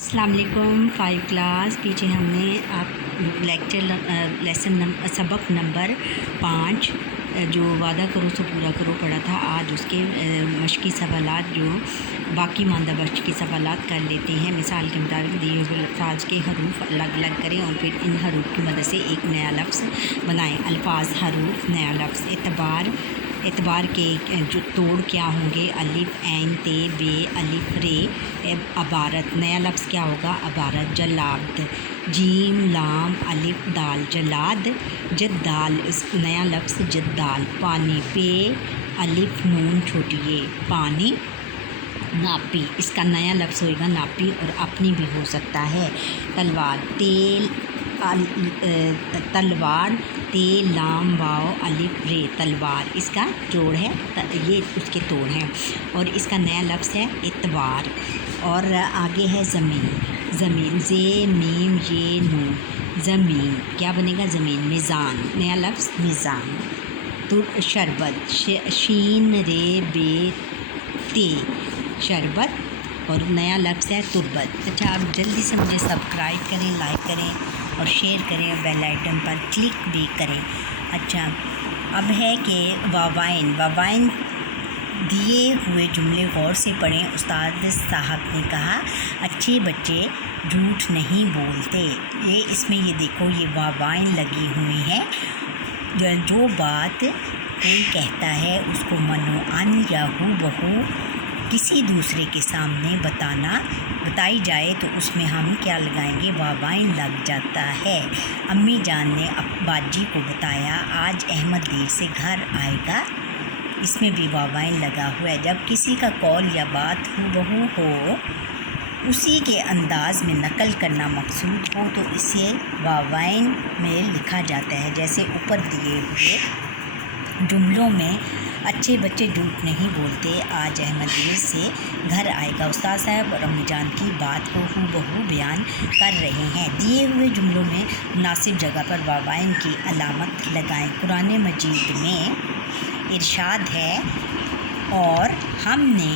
अस्सलाम वालेकुम। 5 क्लास पीछे हमने आप सबक नंबर 5 जो वादा करो सो पूरा करो पढ़ा था। आज उसके मशक़ी सवालात जो बाकी मानदा मशक़ी सवालात कर लेते हैं। मिसाल के मुताबिक दिए हुए अल्फाज के हरूफ अलग अलग करें और फिर इन हरूफ की मदद से एक नया लफ्ज़ बनाएं। अल्फाज, हरूफ, नया लफ्ज़। एतबार के जो तोड़ क्या होंगे? अलिफ, ऐन, ते, बे, अलिफ, रे। अबारत, नया लफ्ज़ क्या होगा? अबारत। जलाद, जीम, लाम, अलिफ, दाल। जलाद, जद्दाल, नया लफ्ज़ जद्दाल। पानी, पे, अलिफ, नून, छोटी ए। पानी। नापी, इसका नया लफ्ज़ होगा नापी और अपनी भी हो सकता है। तलवार, तेल, तलवार, ते, लाम, वाव, अलिफ, रे। तलवार, इसका जोड़ है, ये उसके तोड़ हैं और इसका नया लफ्ज़ है एतबार। और आगे है ज़मीन। ज़मीन, जे, मीम, ये, नून। ज़मीन क्या बनेगा? ज़मीन। मिज़ान, नया लफ्ज़ मिज़ान। शरबत, शीन, रे, बे, ते। शरबत और नया लफ्ज़ है तुरबत। अच्छा, आप जल्दी से मुझे सब्सक्राइब करें, लाइक करें और शेयर करें और बेल आइकन पर क्लिक भी करें। अच्छा, अब है कि वावाइन दिए हुए जुमले गौर से पढ़ें। उस्ताद साहब ने कहा अच्छे बच्चे झूठ नहीं बोलते। ये इसमें ये देखो, ये वावाइन लगी हुई हैं। जो बात कोई कहता है उसको मनोअन या हूबहू किसी दूसरे के सामने बताई जाए तो उसमें हम क्या लगाएंगे? वावाइन लग जाता है। अम्मी जान ने बाजी को बताया आज अहमद देर से घर आएगा। इसमें भी वावाइन लगा हुआ है। जब किसी का कौल या बात हूबहू हो, उसी के अंदाज में नकल करना मकसूद हो तो इसे वावाइन में लिखा जाता है। जैसे ऊपर दिए हुए जुमलों में अच्छे बच्चे झूठ नहीं बोलते, आज अहमद देर से घर आएगा। उस्ताद साहब और अम्मी जान की बात को हूबहू बयान कर रहे हैं। दिए हुए जुमलों में मुनासिब जगह पर वावाइन की अलामत लगाएं। कुरान मजीद में इरशाद है और हमने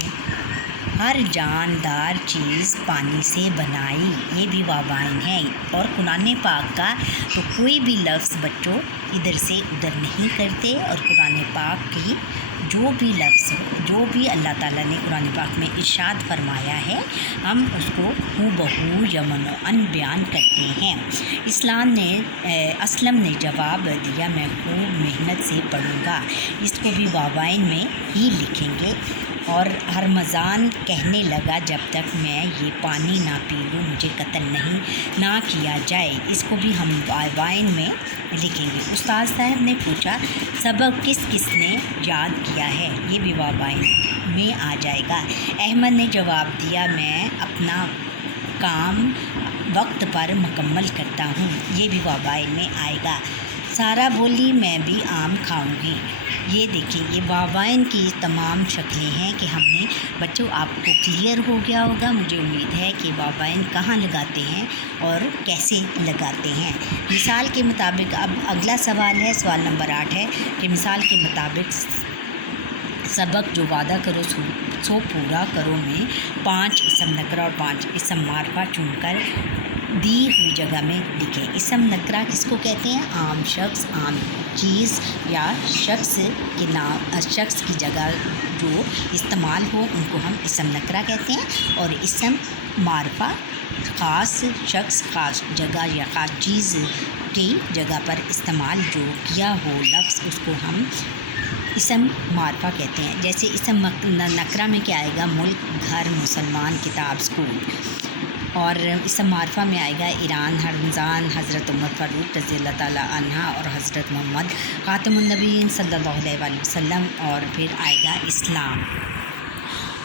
हर जानदार चीज़ पानी से बनाई। ये भी वावाइन है। और कुरान पाक का तो कोई भी लफ्ज़ बच्चों इधर से उधर नहीं करते और कुरान पाक की जो भी लफ्ज़ जो भी अल्लाह ताला ने कुरान पाक में इरशाद फरमाया है हम उसको हूबहू या मनोअन बयान करते हैं। असलम ने जवाब दिया मैं खूब मेहनत से पढ़ूँगा। इसको भी वावाइन में ही लिखेंगे। और हरमज़ान कहने लगा जब तक मैं ये पानी ना पी लूँ मुझे कत्ल ना किया जाए। इसको भी हम वावाइन में लिखेंगे। उस्ताद साहब ने पूछा सबक किसने याद किया है? ये भी वावाइन में आ जाएगा। अहमद ने जवाब दिया मैं अपना काम वक्त पर मुकम्मल करता हूँ। ये भी वावाइन में आएगा। सारा बोली मैं भी आम खाऊंगी। ये देखिए, ये वावाइन की तमाम शक्लें हैं कि हमने बच्चों आपको क्लियर हो गया होगा। मुझे उम्मीद है कि वावाइन कहाँ लगाते हैं और कैसे लगाते हैं। मिसाल के मुताबिक अब अगला सवाल है, सवाल नंबर 8 है कि मिसाल के मुताबिक सबक जो वादा करो सो पूरा करो में 5 इसम नकरा और 5 इसम मारफा चुनकर दी हुई जगह में लिखें। इसम नकरा किसको कहते हैं? आम शख्स, आम चीज़ या शख्स के नाम, शख्स की जगह जो इस्तेमाल हो उनको हम इसम नकरा कहते हैं। और इसम मारफा ख़ास शख्स, ख़ास जगह या ख़ास चीज़ की जगह पर इस्तेमाल जो किया हो लफ्ज़ उसको हम इसम मारफा कहते हैं। जैसे इसम नकरा में क्या आएगा? मुल्क, घर, मुसलमान, किताब, स्कूल। और इसम मारफा में आएगा ईरान, रमज़ान, हज़रत उमर फ़ारूक रज़ी अल्लाह ताला अन्हा और हज़रत मोहम्मद ख़ातमुन नबीय्यीन सल्लल्लाहु अलैहि वसल्लम। और फिर आएगा इस्लाम।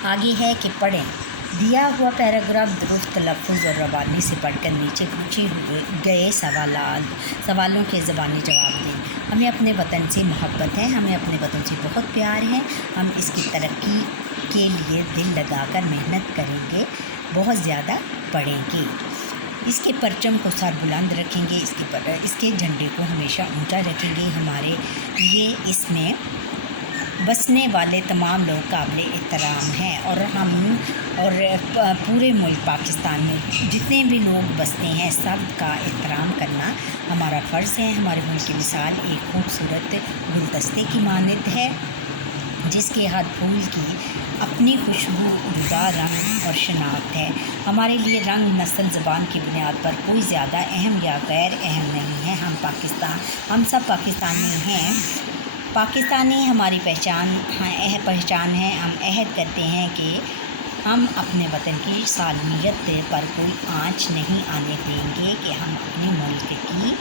आगे है कि पढ़ें। दिया हुआ पैराग्राफ दुरुस्त तलफ़्फ़ुज़ और रवानी से पढ़कर नीचे पूछे हुए गए सवालों के ज़बानी जवाब दें। हमें अपने वतन से मोहब्बत है, हमें अपने वतन से बहुत प्यार है। हम इसकी तरक्की के लिए दिल लगाकर मेहनत करेंगे, बहुत ज़्यादा पढ़ेंगे। इसके परचम को सर बुलंद रखेंगे, इसके झंडे को हमेशा ऊंचा रखेंगे। हमारे लिए इसमें بسنے والے تمام لوگ قابل احترام ہیں، اور پورے ملک پاکستان میں جتنے بھی لوگ بستے ہیں سب کا احترام کرنا ہمارا فرض ہے۔ ہمارے ملک کی مثال ایک خوبصورت گلدستے کی مانند ہے، جس کے ہر پھول کی اپنی خوشبو، جدا رنگ اور شناخت ہے۔ ہمارے لیے رنگ، نسل، زبان کی بنیاد پر کوئی زیادہ اہم یا غیر اہم نہیں ہے۔ ہم سب پاکستانی ہیں۔ پاکستانی ہماری پہچان ہے۔ ہم عہد کرتے ہیں کہ ہم اپنے وطن کی سالمیت پر کوئی آنچ نہیں آنے دیں گے، کہ ہم اپنے ملک کی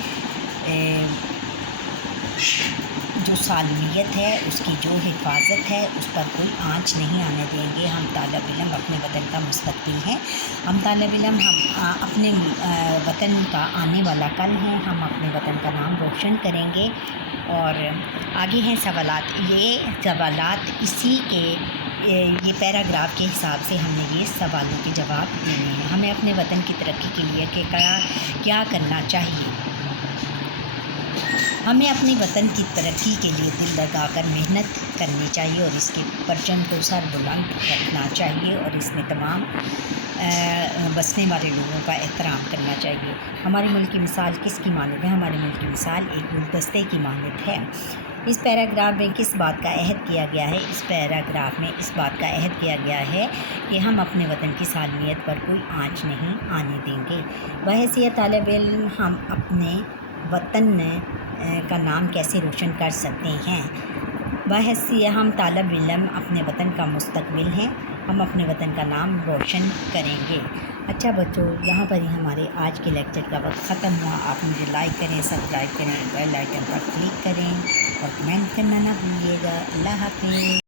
جو سالمیت ہے، اس کی جو حفاظت ہے، اس پر کوئی آنچ نہیں آنے دیں گے۔ ہم طالب علم اپنے وطن کا مستقبل ہیں۔ ہم طالب علم اپنے وطن کا آنے والا کل ہیں۔ ہم اپنے وطن کا نام روشن کریں گے۔ اور آگے ہیں سوالات۔ یہ سوالات یہ پیراگراف کے حساب سے ہم نے یہ سوالوں کے جواب دینے ہیں۔ ہمیں اپنے وطن کی ترقی کے لیے کیا کرنا چاہیے؟ ہمیں اپنے وطن کی ترقی کے لیے دل لگا کر محنت کرنی چاہیے، اور اس کے پرچم کو سر بلند رکھنا چاہیے، اور اس میں تمام بسنے والے لوگوں کا احترام کرنا چاہیے۔ ہمارے ملک کی مثال کس کی مانند ہے؟ ہمارے ملک کی مثال ایک گلدستے کی مانند ہے۔ اس پیراگراف میں کس بات کا عہد کیا گیا ہے؟ اس پیراگراف میں اس بات کا عہد کیا گیا ہے کہ ہم اپنے وطن کی سالمیت پر کوئی آنچ نہیں آنے دیں گے۔ بحیثیت طالب علم ہم اپنے وطن کا نام کیسے روشن کر سکتے ہیں؟ بحیثیت ہم طالب علم اپنے وطن کا مستقبل ہیں۔ ہم اپنے وطن کا نام روشن کریں گے۔ اچھا بچوں، یہاں پر ہی ہمارے آج کے لیکچر کا وقت ختم ہوا۔ آپ مجھے لائک کریں، سبسکرائب کریں، بیل آئیکن پر کلک کریں، اور کمنٹ کرنا نہ بھولیے گا۔ اللہ حافظ۔